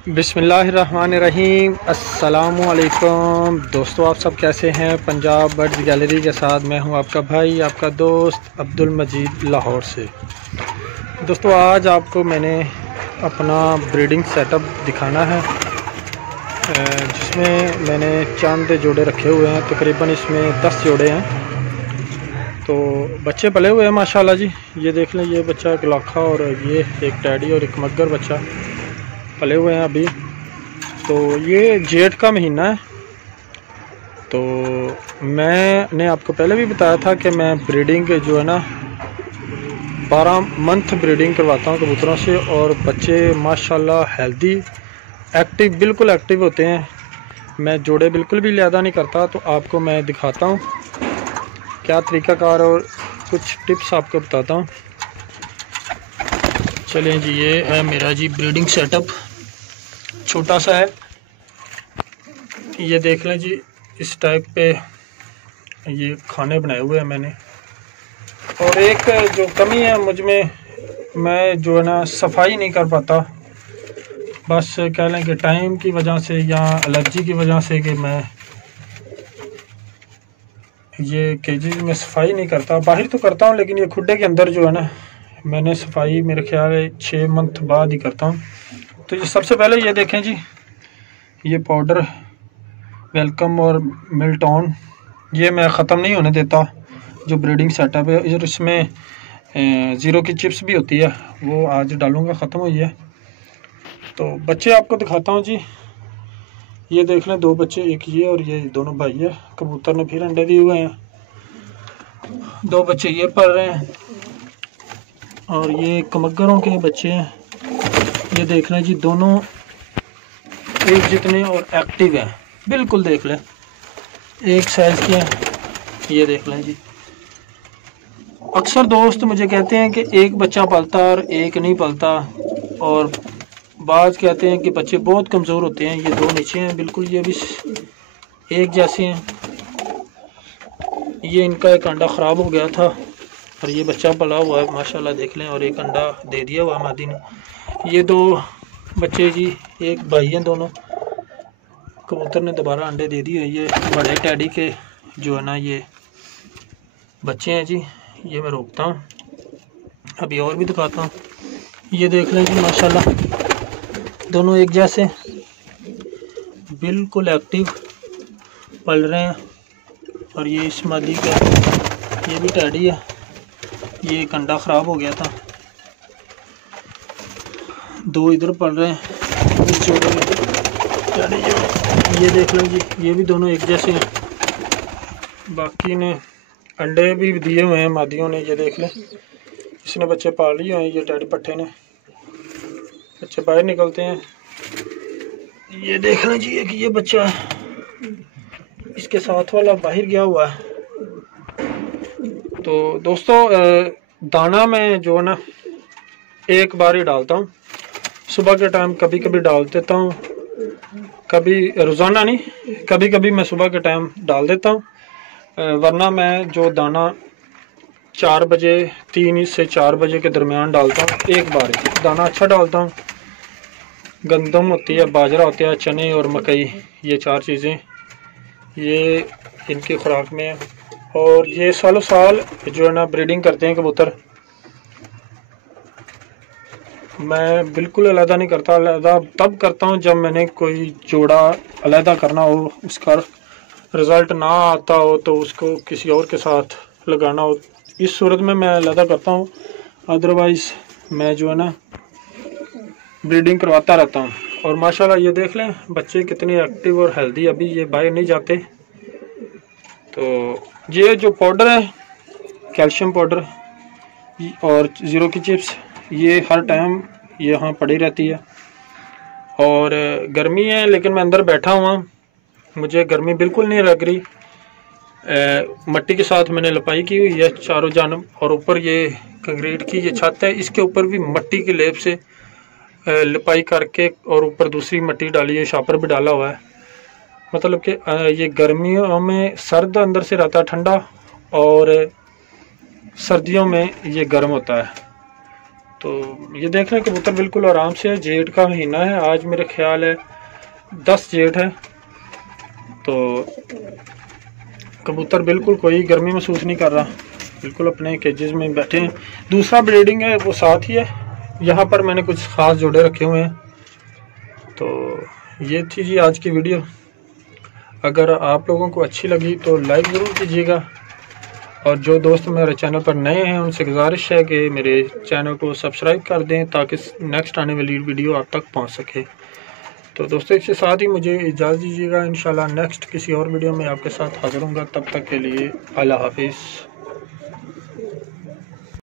बिस्मिल्लाहिर्रहमानिर्रहीम। अस्सलामुअलैकुम दोस्तों, आप सब कैसे हैं। पंजाब बर्ड्स गैलरी के साथ मैं हूं आपका भाई, आपका दोस्त अब्दुल मजीद लाहौर से। दोस्तों, आज आपको मैंने अपना ब्रीडिंग सेटअप दिखाना है, जिसमें मैंने चंद जोड़े रखे हुए हैं। तकरीबन इसमें 10 जोड़े हैं। तो बच्चे पले हुए हैं माशाल्लाह जी। ये देख लें, ये बच्चा एक लाखा और ये एक टैडी और एक मगर बच्चा पले हुए हैं अभी। तो ये जेठ का महीना है। तो मैंने आपको पहले भी बताया था कि मैं ब्रीडिंग जो है ना 12 मंथ ब्रीडिंग करवाता हूँ कबूतरों से, और बच्चे माशाल्लाह हेल्दी एक्टिव, बिल्कुल एक्टिव होते हैं। मैं जोड़े बिल्कुल भी ज़्यादा नहीं करता। तो आपको मैं दिखाता हूँ क्या तरीक़ाकार और कुछ टिप्स आपको बताता हूँ। चलें जी, ये है मेरा जी ब्रीडिंग सेटअप, छोटा सा है। ये देख लें जी, इस टाइप पे ये खाने बनाए हुए हैं मैंने। और एक जो कमी है मुझ में, मैं जो है ना सफाई नहीं कर पाता। बस कह लें कि टाइम की वजह से या एलर्जी की वजह से कि मैं ये केजेस में सफाई नहीं करता। बाहर तो करता हूँ, लेकिन ये खुड्डे के अंदर जो है ना, मैंने सफाई मेरे ख्याल है 6 मंथ बाद ही करता हूँ। तो ये सबसे पहले ये देखें जी, ये पाउडर वेलकम और मिल्टॉन ये मैं ख़त्म नहीं होने देता। जो ब्रीडिंग सेटअप है, और इसमें ज़ीरो की चिप्स भी होती है, वो आज डालूँगा, ख़त्म हुई है। तो बच्चे आपको दिखाता हूँ जी। ये देख लें, 2 बच्चे, एक ये और ये दोनों भाई है। कबूतर ने फिर अंडे दिए हुए हैं। 2 बच्चे ये पल रहे हैं, और ये कमगरों के बच्चे हैं। ये देख लें जी, दोनों एक जितने और एक्टिव हैं, बिल्कुल देख लें, एक साइज़ के हैं। ये देख लें जी। अक्सर दोस्त मुझे कहते हैं कि एक बच्चा पलता और एक नहीं पलता, और बाज़ कहते हैं कि बच्चे बहुत कमज़ोर होते हैं। ये 2 नीचे हैं, बिल्कुल ये भी एक जैसे हैं। ये इनका एक अंडा ख़राब हो गया था और ये बच्चा पला हुआ है माशाल्लाह, देख लें, और एक अंडा दे दिया हुआ मादी ने। ये 2 बच्चे जी, एक भाई हैं दोनों। कबूतर ने दोबारा अंडे दे दिए। ये बड़े टैडी के जो है ना ये बच्चे हैं जी। ये मैं रोकता हूँ, अभी और भी दिखाता हूँ। ये देख लें जी, माशाल्लाह दोनों एक जैसे बिल्कुल एक्टिव पल रहे हैं। और ये इस मादी का, ये भी टैडी है। ये एक अंडा ख़राब हो गया था। 2 इधर पल रहे हैं। ये देख लो जी, ये भी दोनों एक जैसे हैं। बाकी ने अंडे भी दिए हुए हैं मादियों ने। ये देख लें, इसने बच्चे पाल लिए हैं। ये टैडी पट्टे ने बच्चे बाहर निकलते हैं। ये देख लें जी, एक ये बच्चा है, इसके साथ वाला बाहर गया हुआ है। तो दोस्तों, दाना में जो है ना एक बार ही डालता हूँ, सुबह के टाइम कभी कभी डाल देता हूँ, कभी रोज़ाना नहीं, कभी कभी मैं सुबह के टाइम डाल देता हूँ। वरना मैं जो दाना 4 बजे, 3 से 4 बजे के दरमियान डालता हूँ। एक बार ही दाना अच्छा डालता हूँ। गंदम होती है, बाजरा होता है, चने और मकई, ये 4 चीज़ें ये इनकी खुराक में है। और ये सालों साल जो है ना ब्रीडिंग करते हैं कबूतर। मैं बिल्कुल अलहदा नहीं करता। अलहदा तब करता हूँ जब मैंने कोई जोड़ा अलहदा करना हो, उसका रिज़ल्ट ना आता हो, तो उसको किसी और के साथ लगाना हो, इस सूरत में मैं अलहदा करता हूँ। अदरवाइज़ मैं जो है ना ब्रीडिंग करवाता रहता हूँ। और माशाल्लाह ये देख लें, बच्चे कितने एक्टिव और हेल्दी, अभी ये बाहर नहीं जाते। तो ये जो पाउडर है, कैल्शियम पाउडर और ज़ीरो की चिप्स, ये हर टाइम यहाँ पड़ी रहती है। और गर्मी है, लेकिन मैं अंदर बैठा हुआ, मुझे गर्मी बिल्कुल नहीं लग रही। मट्टी के साथ मैंने लपाई की हुई है चारों जानब, और ऊपर ये कंक्रीट की ये छत है, इसके ऊपर भी मट्टी की लेप से लिपाई करके, और ऊपर दूसरी मट्टी डाली है, शापर भी डाला हुआ है। मतलब कि ये गर्मियों में सर्द अंदर से रहता है ठंडा, और सर्दियों में ये गर्म होता है। तो ये देख रहे हैं कबूतर बिल्कुल आराम से है। जेठ का महीना है, आज मेरा ख्याल है 10 जेठ है। तो कबूतर बिल्कुल कोई गर्मी महसूस नहीं कर रहा, बिल्कुल अपने केजेस में बैठे हैं। दूसरा ब्रीडिंग है वो साथ ही है। यहाँ पर मैंने कुछ ख़ास जोड़े रखे हुए हैं। तो ये थी जी आज की वीडियो। अगर आप लोगों को अच्छी लगी तो लाइक ज़रूर कीजिएगा, और जो दोस्त मेरे चैनल पर नए हैं उनसे गुजारिश है कि मेरे चैनल को सब्सक्राइब कर दें ताकि नेक्स्ट आने वाली वीडियो आप तक पहुंच सके। तो दोस्तों इसके साथ ही मुझे इजाज़त दीजिएगा। इंशाल्लाह नेक्स्ट किसी और वीडियो में आपके साथ हाज़िर होऊंगा। तब तक के लिए अल्लाह हाफिज़।